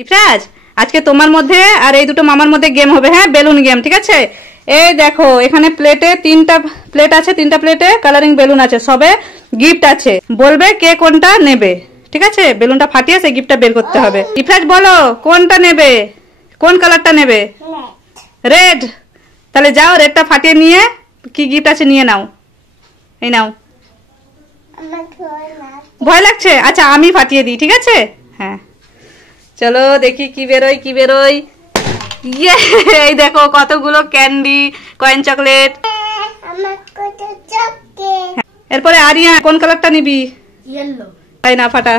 ইফরাজ, আজকে তোমার মধ্যে আর এই দুটো মামার মধ্যে গেম হবে। হ্যাঁ, বেলুন গেম, ঠিক আছে? এই দেখো, এখানে প্লেটে 3টা প্লেট আছে, 3টা প্লেটে কালারিং বেলুন আছে, সবে গিফট আছে। বলবে কে কোনটা নেবে, ঠিক আছে? বেলুনটা ফাটিয়ে সেই গিফটটা বের করতে হবে। ইফরাজ বলো কোনটা নেবে, কোন কালারটা নেবে? রেড। তাহলে যাও, রেডটা ফাটিয়ে নিয়ে কি গিফট আছে নিয়ে নাও। এই নাও। ভয় লাগছে? আচ্ছা, আমি ফাটিয়ে দিই, ঠিক আছে? হ্যাঁ, চলো দেখি কি বেরোয় কি বেরোয়। ইয়ে, এই দেখো কতগুলো ক্যান্ডি, কয়েন চকলেট। এরপরে আরিয়া, কোন কালারটা নিবি? ইয়েলো। তাই না, ফাটা।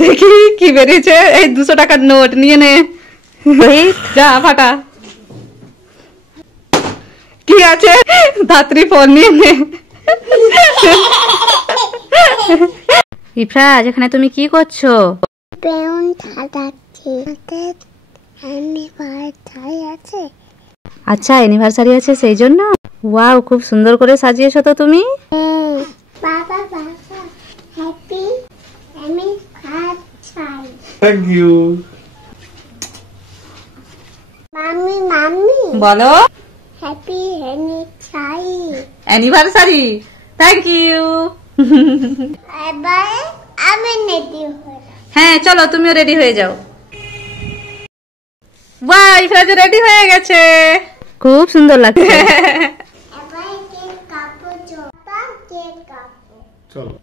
দেখি কি বেরিয়েছে। এই 200 টাকার নোট নিয়ে নে। যা, ফাটা। কি আছে? ধাত্রী ফোন নিয়ে নে। ইফরাজ, এখানে তুমি কি করছো? বেলুন ফাটাচ্ছি। অ্যানিভার্সারি আছে। আচ্ছা, অ্যানিভার্সারি আছে সেই জন্য। ওয়াও, খুব সুন্দর করে সাজিয়েছো তো তুমি। বাবা বাবা, happy anniversary. Thank you. Mummy mummy বলো। Happy anniversary. Anniversary, thank you. এবার আমি রেডি হই। হ্যাঁ, চলো তুমিও রেডি হয়ে যাও। বাহ, ইফরাজ রেডি হয়ে গেছে, খুব সুন্দর লাগছে। এবার কেক কাটো, চোপা কেক কাটো। চলো।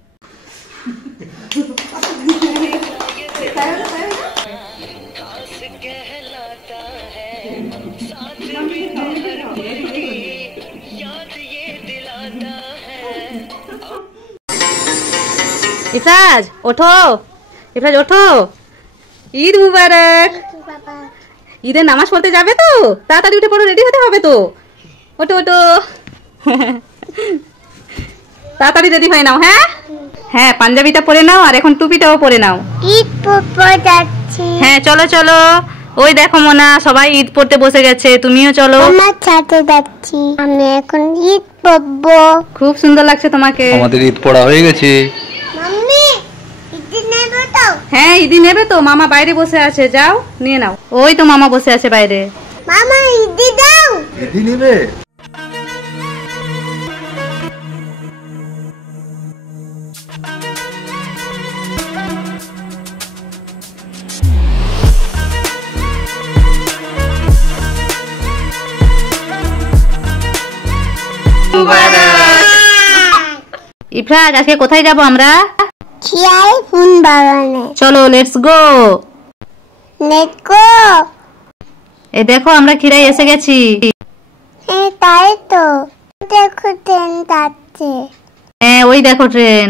ইফরাজ ওঠো, ইফরাজ ওঠো। ঈদ মুবারক। বাবা ঈদের নামাজ পড়তে যাবে তো? তাড়াতাড়ি উঠে পড়ো, রেডি হতে হবে তো। ওঠো ওঠো। তাড়াতাড়ি রেডি হয়ে নাও। হ্যাঁ হ্যাঁ, পাঞ্জাবিটা পরে নাও, আর এখন টুপিটাও পরে নাও। ঈদ পড়তে যাচ্ছি। হ্যাঁ, চলো চলো। ওই দেখো মোনা, সবাই ঈদ পড়তে বসে গেছে, তুমিও চলো। আমার সাথে যাচ্ছি। আমি এখন ঈদ পড়বো। খুব সুন্দর লাগছে তোমাকে। আমাদের ঈদ পড়া হয়ে গেছে। মাম্মি ঈদ নেবে তো? হ্যাঁ, ঈদি নেবে তো। মামা বাইরে বসে আছে, যাও নিয়ে নাও। ওই তো মামা বসে আছে বাইরে। মামা ঈদ দাও। ঈদি নেবে? ইফরাজ, আজকে কোথায় যাব আমরা? খিয়াই ফুল বাগানে। চলো, লেটস গো। Let's go. এই দেখো, আমরা খিরাই এসে গেছি। তাই তো, দেখো ট্রেন যাচ্ছে। হ্যাঁ, ওই দেখো ট্রেন।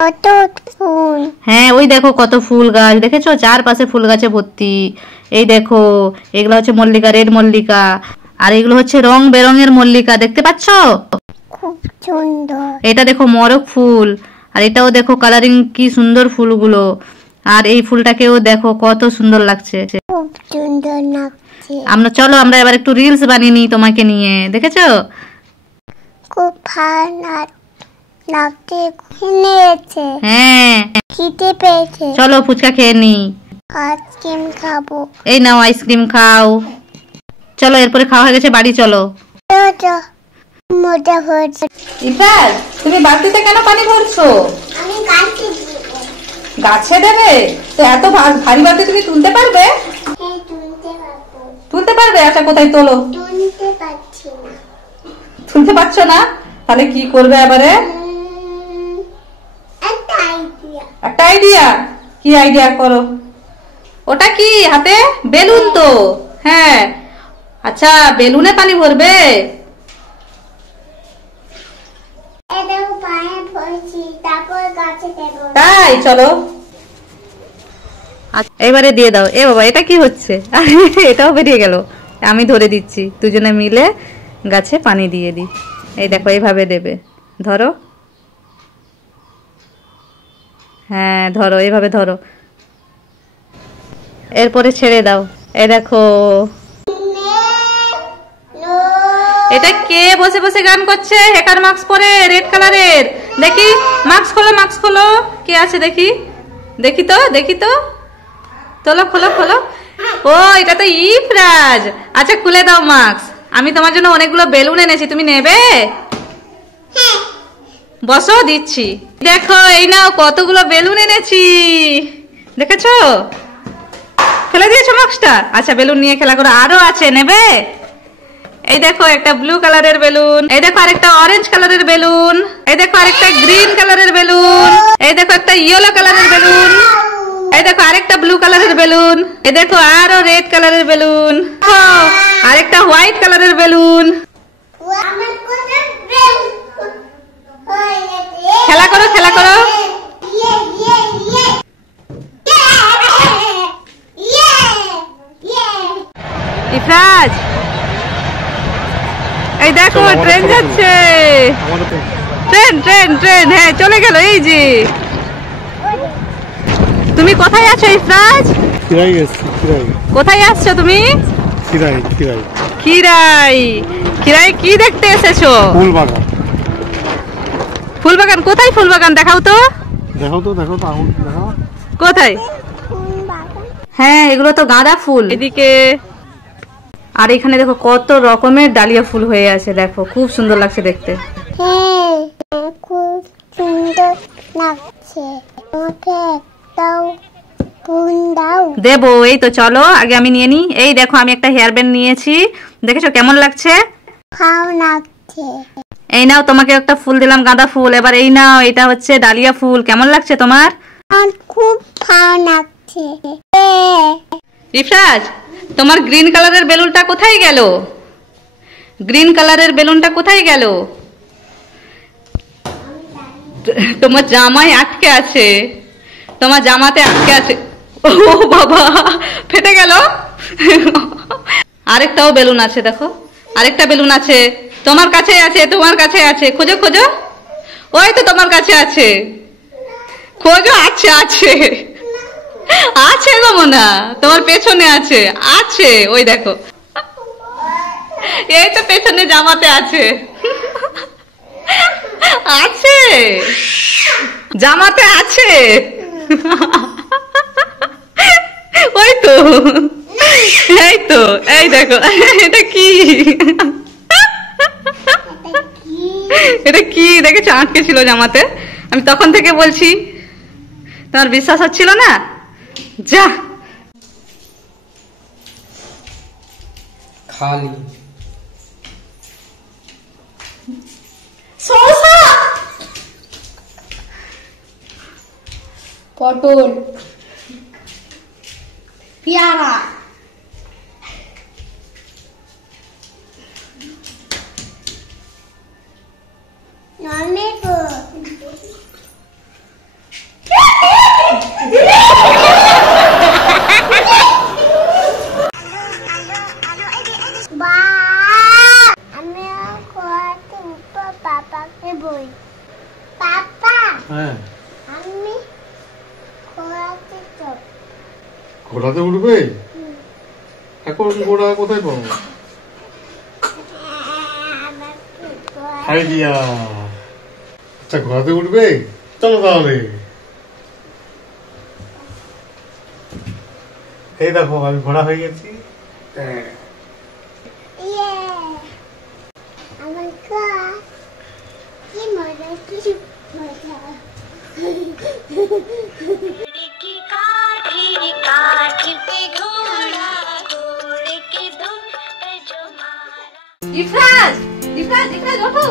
কত ফুল। হ্যাঁ, ওই দেখো কত ফুল গাছ, দেখেছো? চারপাশে ফুল গাছে ভর্তি। এই দেখো, এগুলো হচ্ছে মল্লিকা, রেড মল্লিকা। আর এগুলো হচ্ছে রং বেরঙের মল্লিকা, দেখতে পাচ্ছো? খুব সুন্দর। এটা দেখো মরক ফুল, আর এটাও দেখো কালারিং, কি সুন্দর ফুলগুলো। আর এই ফুলটাকেও দেখো কত সুন্দর লাগছে। খুব সুন্দর লাগছে। চলো আমরা এবার একটু রিলস বানিয়ে নিই তোমাকে নিয়ে, দেখেছো? খুব ভালো লাগছে। কিনেছে। হ্যাঁ, খিদে পেয়েছে। চলো ফুচকা খেয়ে নিই। আইসক্রিম খাবো। এই নাও আইসক্রিম খাও। চলো, এরপরে খাওয়া হয়ে গেছে, বাড়ি চলো। মজা হয়েছে। ইফরাজ, তুমি বালতিতে কেন পানি ভরছো? আমি গাছে দিব। গাছে দেবে? তো এত ভারী বালতি তুমি তুলতে পারবে? হ্যাঁ, তুলতে পারবো। তুলতে পারবে? আচ্ছা, কোথায় তোলো। তুলতে পারছি না। তুলতে পারছো না? তাহলে কি করবে এবারে? একটা আইডিয়া। একটা আইডিয়া। কি আইডিয়া করো? ওটা কি হাতে? বেলুন তো। হ্যাঁ, আচ্ছা, বেলুনে পানি ভরবে? এটাও পায়ে ভরছি, তারপর গাছে দেবো। তাই, চলো। এবারে দিয়ে দাও। এ বাবা, এটা কি হচ্ছে? এটাও বেরিয়ে গেল। আমি ধরে দিচ্ছি, দুজনে মিলে গাছে পানি দিয়ে দিই। এই দেখো, এইভাবে দেবে। ধরো। হ্যাঁ, ধরো, এইভাবে ধরো। এরপরে ছেড়ে দাও। এই দেখো, এটা কে বসে বসে গান করছে? হ্যাকার মাস্ক পরে, রেড কালারের। দেখি মাস্ক খোলো কে আছে দেখি দেখি তো তোলো খোলো ও এটা তো ইফরাজ। আচ্ছা খুলে দাও মাস্ক। আমি তোমার জন্য অনেকগুলো বেলুন এনেছি, তুমি নেবে? বসো দিচ্ছি। দেখো এই নাও কতগুলো বেলুন এনেছি, দেখেছো? ফেলে দিয়েছো মাস্কটা? আচ্ছা বেলুন নিয়ে খেলা করো, আরো আছে, নেবে? এই দেখো একটা ব্লু কালারের বেলুন, এই দেখো আরেকটা অরেঞ্জ কালারের বেলুন, এই দেখো আরেকটা গ্রিন কালারের বেলুন, এই দেখো একটা ইয়েলো কালারের বেলুন, এই দেখো আরেকটা ব্লু কালারের বেলুন, এই দেখো আরো রেড কালারের বেলুন, আরেকটা হোয়াইট কালারের বেলুন। খেলা করো ইফরাজ। এই দেখো ট্রেন যাচ্ছে, ট্রেন হ্যাঁ চলে গেল। এই যে তুমি কোথায় আছো ইফরাজ? কোথায় আসছো তুমি? খিরাই কি দেখতে এসেছো? ফুলবাগান কোথায়? ফুলবাগান দেখাও তো। কোথায়? হ্যাঁ এগুলো তো গাঁদা ফুল। এদিকে আর এখানে দেখো কত রকমের ডালিয়া ফুল হয়ে আছে, দেখো খুব সুন্দর লাগছে দেখতে। হ্যাঁ খুব সুন্দর লাগছে, আমাকে একটাও ফুল দাও। দেবো, এই তো চলো আগে আমি নিয়ে নিই। এই দেখো আমি একটা হেয়ার ব্যান্ড নিয়েছি, দেখেছো কেমন লাগছে? ভালো লাগছে। এই নাও তোমাকে একটা ফুল দিলাম, গাঁদা ফুল। এবার এই নাও, এটা হচ্ছে ডালিয়া ফুল। কেমন লাগছে তোমার? আমার খুব ভালো লাগছে। ইফরাজ তোমার গ্রিন কালারের বেলুনটা কোথায় গেল? গ্রিন কালারের বেলুনটা কোথায় গেল? তোমার জামায় আটকে আছে, তোমার জামাতে আটকে আছে। ও বাবা ফেটে গেল। আরেকটাও বেলুন আছে, দেখো আরেকটা বেলুন আছে, তোমার কাছে আছে। খোঁজো ওই তো তোমার কাছে আছে, খোঁজো। আছে গো মোনা, তোমার পেছনে আছে ওই দেখো, এই তো পেছনে জামাতে আছে জামাতে আছে। ওই তো এই দেখো এটা কি দেখেছো? আটকে ছিল জামাতে। আমি তখন থেকে বলছি, তোমার বিশ্বাস হচ্ছিল না? যা খালি পটল, পেয়ারা, টমেটো, আমি পাপাকে বই, পাপা আমি ঘোড়াতে উঠবে? এখন ঘোড়া কোথায় পাবো? আইডিয়া। আচ্ছা ঘোড়াতে উঠবে, চলো তাহলে। এই দেখো আমি ঘোড়া হয়ে গেছি। কি মজা, কি মজা। ইফরাজ ওঠো।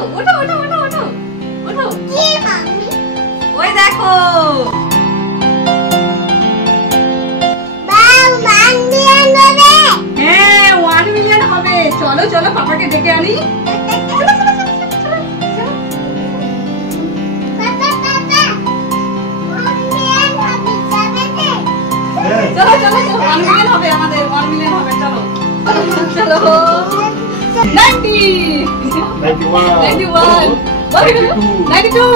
কি মাম্মি? ওই দেখো বাউ মাম্মি আনবে। হ্যাঁ 1 মিলিয়ন হবে। চলো পাপাকে ডেকে আনি। চলো 1 মিলিয়ন হবে, আমাদের 1 মিলিয়ন হবে। চলো 90 91 92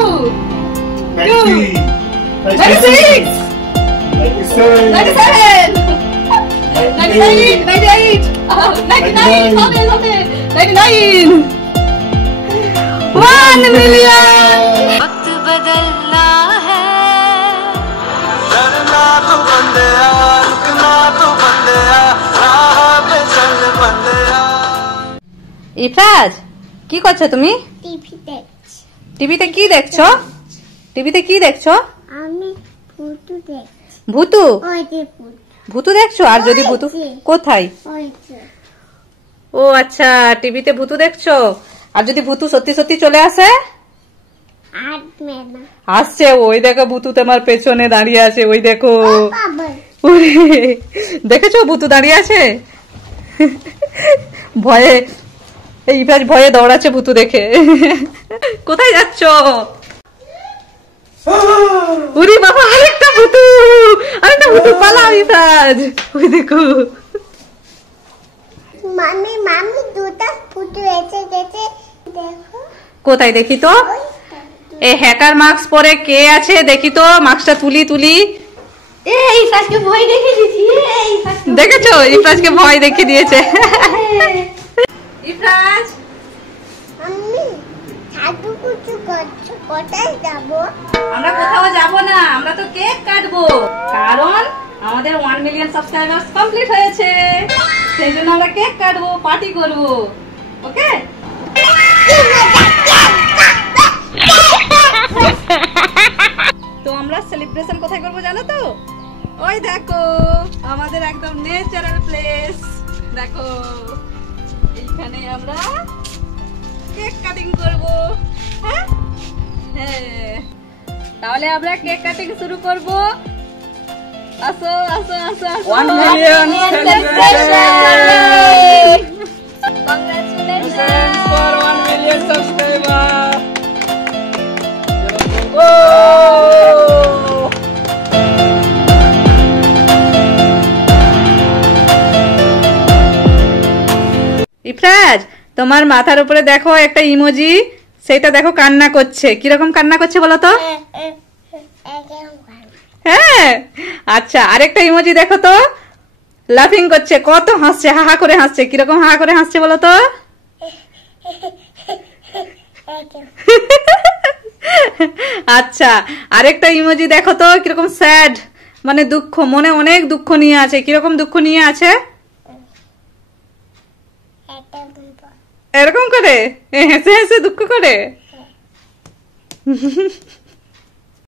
96 97 98 99 99 1 মিলিয়ন। बदलना है डरना तो बंदिया रुकना तो बंदिया राह पे चल बंदिया। ইফরাজ কি করছো তুমি? টিভি দেখছি। টিভিতে কি দেখছো? টিভিতে কি দেখছো? আমি ভূতু দেখছি। ভূতু? ওই যে ভূত। ভূতু দেখছো? আর যদি ভূতু কোথায়? ওই যে। ও আচ্ছা, টিভিতে ভূতু দেখছো। আর যদি ভূতু সত্যি সত্যি চলে আসে? আসবে না। আসছে, ওই দেখো ভূতু তোমার পেছনে দাঁড়িয়ে আছে, ওই দেখো। বাবা। দেখেছো ভূতু দাঁড়িয়ে আছে? ভয়ে এই ইফরাজ ভয়ে দৌড়াচ্ছে ভূতু দেখে। কোথায় যাচ্ছ? ওরে বাবা, আরেকটা ভূতু, আরেকটা ভূতু, পালাও ইফরাজ। ওই দেখো। মামি মামি দুটো ভূত এসে গেছে দেখো। কোথায় দেখি তো? এই হ্যাকার মাস্ক পরে কে আছে দেখি তো, মাস্কটা তুলি। এই ফার্স্টে ভয় দেখে দিছি। দেখেছো ইফরাজকে ভয় দেখিয়ে দিয়েছে। ইফরাজ, আমি সাধু কিছু করছো, কোথায় যাবো? আমরা কোথাও যাব না, আমরা তো কেক কাটবো, কারণ আমাদের 1 মিলিয়ন সাবস্ক্রাইবার্স কমপ্লিট হয়েছে। সেই জন্য আমরা কেক কাটবো, পার্টি করবো। ওকে? তো আমরা সেলিব্রেশন কোথায় করবো জানো তো? ওই দেখো আমাদের একদম ন্যাচারাল প্লেস, দেখো এইখানে আমরা কেক কাটিং করবো। হ্যাঁ হ্যাঁ, তাহলে আমরা কেক কাটিং শুরু করব। আসো আসো আসো আসো। 1 million Congratulations for 1 million subscriber. Ifraz, তোমার মাথার উপরে দেখো একটা ইমোজি, সেটা দেখো কান্না করছে। কিরকম কান্না করছে বলো তো? হ্যাঁ, আচ্ছা আরেকটা ইমোজি দেখো তো, লাফিং করছে, কত হাসছে, হাহা করে হাসছে। কিরকম হাহা করে হাসছে বলো তো? আচ্ছা আরেকটা ইমোজি দেখো তো, কিরকম স্যাড, মানে দুঃখ, মনে অনেক দুঃখ নিয়ে আছে। কিরকম দুঃখ নিয়ে আছে? এরকম করে হেসে হেসে দুঃখ করে।